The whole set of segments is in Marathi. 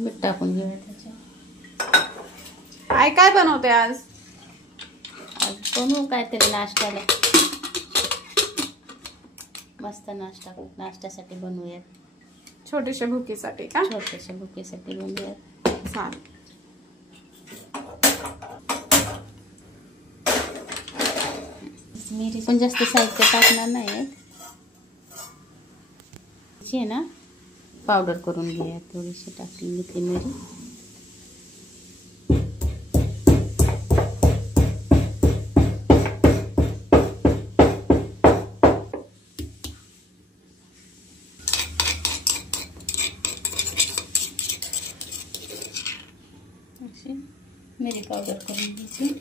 मीठ टाकून घेऊया त्याच्यात. आई काय बनवते आज? आज बनवू काहीतरी नाश्त्याला, मस्त नाश्त्यासाठी बनवूयात. छोट्याशा भुकीसाठी का? छोट्याशा भुकीसाठी बनवूयात. चालेल. मिरी पण जास्त साहित्य टाकणार नाही आहे ना, पावडर करून घेऊया. थोडीशी टाकली घेतली मिरी. अशी मिरी पावडर करून घ्यायची.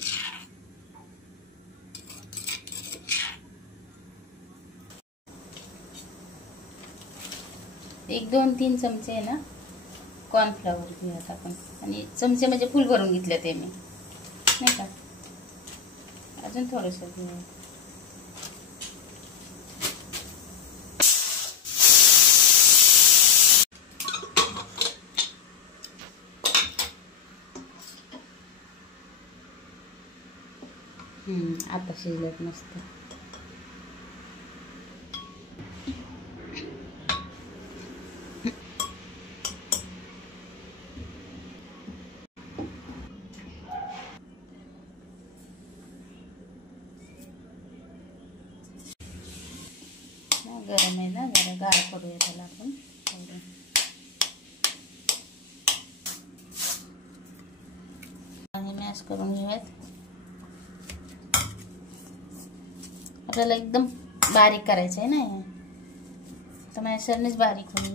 एक 2-3 चमचे आहे ना कॉर्नफ्लॉवर घेऊयात आपण. आणि चमचे म्हणजे फुल भरून घेतले ते मी, नाही का. अजून थोडंसं घेऊया. आता शिजलेत मस्त. गरम आहे ना, जरा गार करूया त्याला आपण. आणि मॅश करून घेऊयात. आपल्याला एकदम बारीक करायचं आहे ना, तर मॅशरनेच बारीक होईल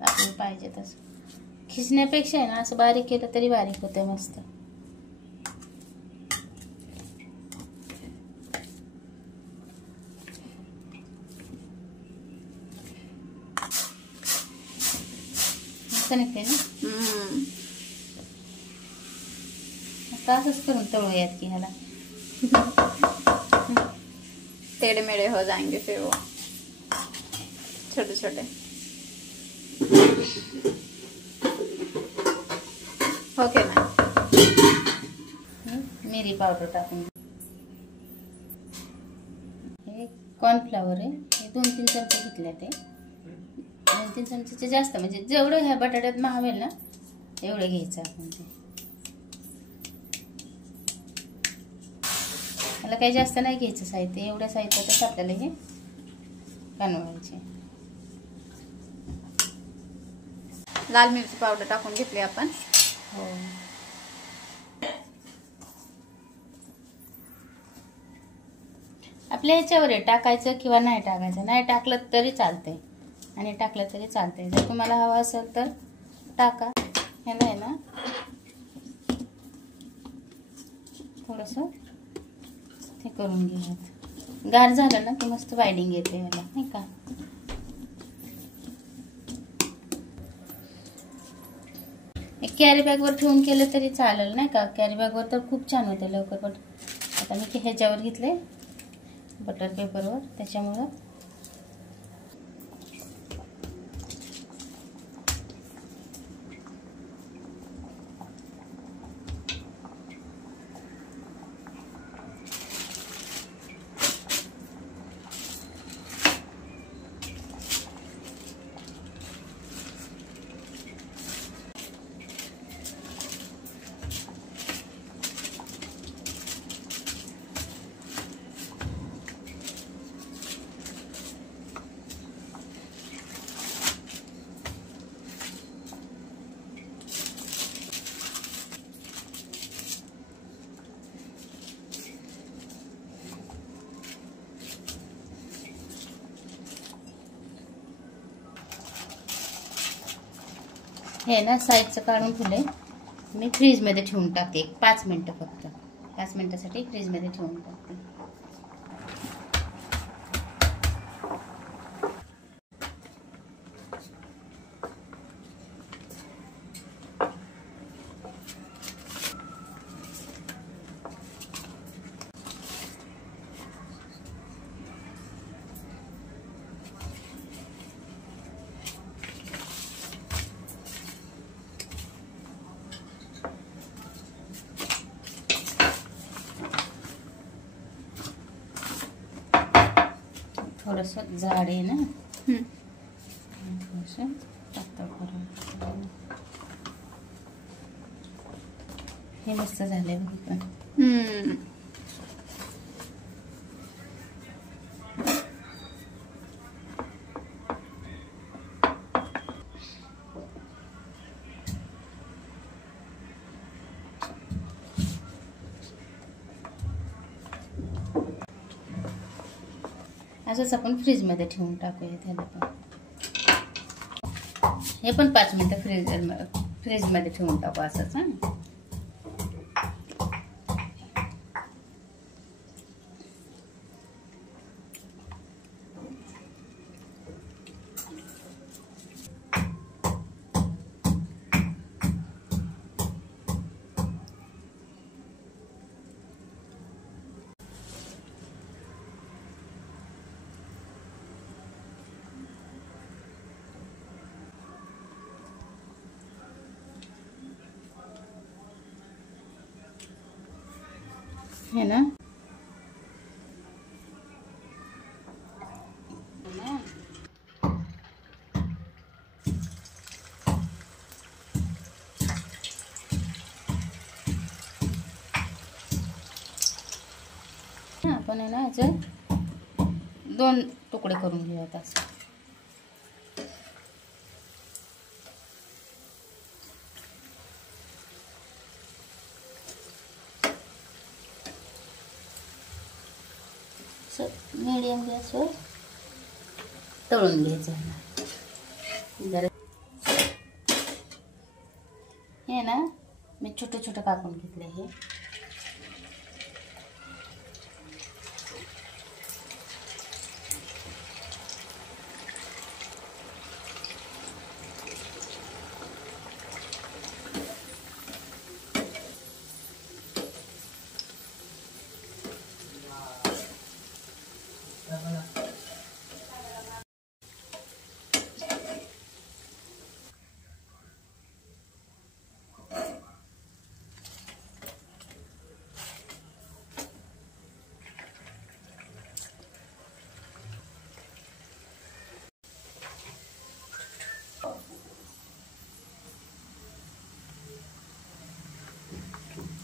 आपल्याला पाहिजे तसं. खिसण्यापेक्षा आहे ना असं बारीक केलं तरी बारीक होते मस्त. निघते ना. आता असंच करून तळूयात की ह्याला. टेढ़े मेढ़े हो जाएंगे फिर वो छोटे छोटे. ओके ना. मिरी पावडर टाकून. हे कॉर्नफ्लॉवर आहे, हे 2-3 चमचे घेतले. ते 2-3 चमचेचे जास्त, म्हणजे जेवढं ह्या बटाट्यात मावेल ना एवढं घ्यायचं आपण. ते मला काही जास्त नाही घ्यायचं साहित्य. एवढ्या साहित्यातच आपल्याला हे बनवायचे. लाल मिरची पावडर टाकून घेतली आपण. हो. आपल्या ह्याच्यावर आहे टाकायचं किंवा नाही टाकायचं. नाही टाकलं तरी चालतंय आणि टाकलं तरी चालतंय. जर तुम्हाला हवं असेल तर टाका. ह्याला आहे ना थोडंसं हे करून घेऊयात. गार झालं ना की मस्त बाइंडिंग येते ह्याला, नाही का. कॅरी बॅगवर ठेवून केलं तरी चालेल, नाही का. कॅरी बॅगवर तर खूप छान होते लवकर. पण आता मी ह्याच्यावर घेतले बटर पेपरवर, त्याच्यामुळं हे ना साईडचं काढून ठेवले मी. फ्रीजमध्ये ठेवून टाकते 5 मिनिटं, फक्त 5 मिनिटासाठी फ्रीजमध्ये ठेवून टाकते. थोडंसं जाड आहे ना, हम्म. थोडंसं पातळ करून. हे मस्त झालंय बघ. हम्म. असंच आपण फ्रीजमध्ये ठेवून टाकूया त्याला पण. हे पण 5 मिनिटं फ्रीजमध्ये ठेवून टाकू असंच. हां, हे ना. आपण आहे ना याचे 2 तुकडे करून घेऊयात असं. मीडियम गॅसवर तळून घ्यायचं जरा. हे ना मी छोटं छोटं कापून घेतलं. हे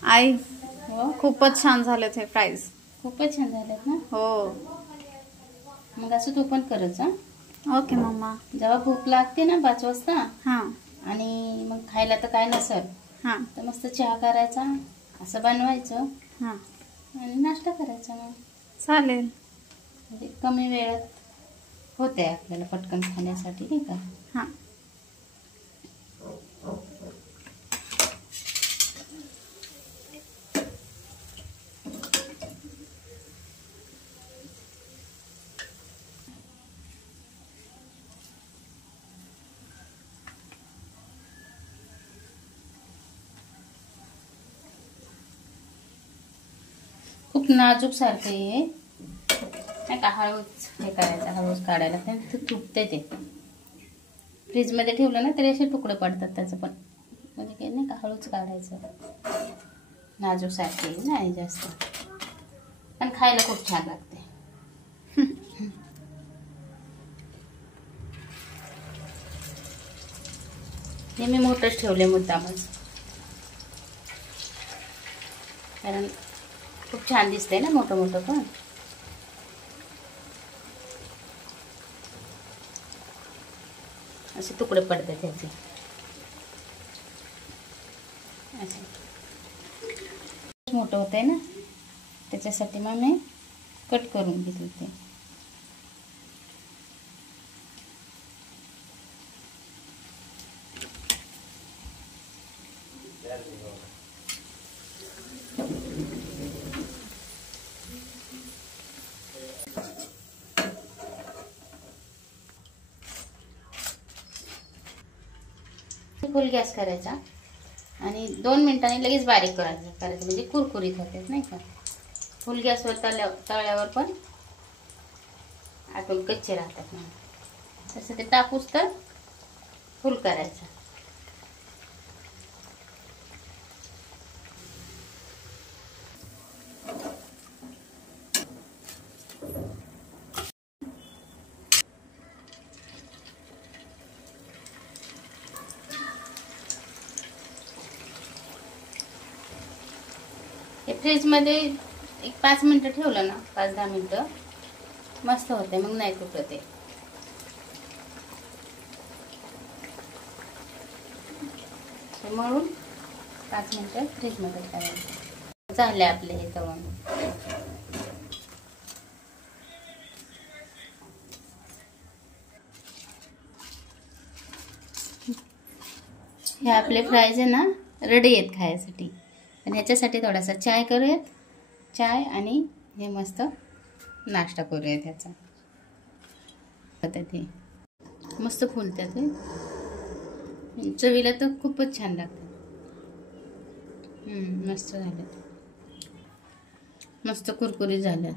आई, हो, खूपच छान झालेत हे फ्राईज. खूपच छान झालेत ना. हो. मग असं तू पण करच. हां, ओके मम्मा. जेव्हा भूक लागते ना 5 वाजता हां आणि मग खायला तर काय नसेल हां तर मस्त चहा करायचा, असं बनवायचं हां. आणि नाश्ता करायचा. मग चालेल. म्हणजे कमी वेळात होते आपल्याला पटकन खाण्यासाठी, नाही का. हां. खूप नाजूक सारखं हे नाही का. हळूच हे करायचं, हळूच काढायला, ते तुटते. ते फ्रीजमध्ये ठेवलं ना तरी असे तुकडे पडतात त्याचं पण. म्हणजे काही नाही का, हळूच काढायचं. नाजूक सारखे नाही जास्त, पण खायला खूप छान लागते. हे मी मोठंच ठेवले मुद्दामच, कारण खूप छान दिसतंय ना मोठं मोठं पण. असे तुकडे पडतात त्याचे असे. मोठं होतंय ना त्याच्यासाठी मग मी कट करून घेतले ते. फुल गॅस करायचा आणि 2 मिनिटांनी लगेच बारीक करायचं म्हणजे कुरकुरीत होतात, नाही का. फुल गॅसवर तळल्यावर पण आतून कच्चे राहतात ना. तसं ते टाकूच तर फुल करायचं. फ्रीजमध्ये एक 5 मिनटं ठेवलं ना, 5-10 मिनटं मस्त होते, मग नाही तुटत ते. मळून 5 मिनटं फ्रीजमध्ये ठेवायचं. झाले आपले हे तळून. हे आपले फ्राईज आहे ना रेडी आहेत खायसाठी. आणि ह्याच्यासाठी थोडासा चाय करूयात. चाय आणि हे मस्त नाश्ता करूयात ह्याचा. आता ते मस्त फुलतात हे. चवीला तर खूपच छान लागतात. मस्त झालं, मस्त कुरकुरीत झालं.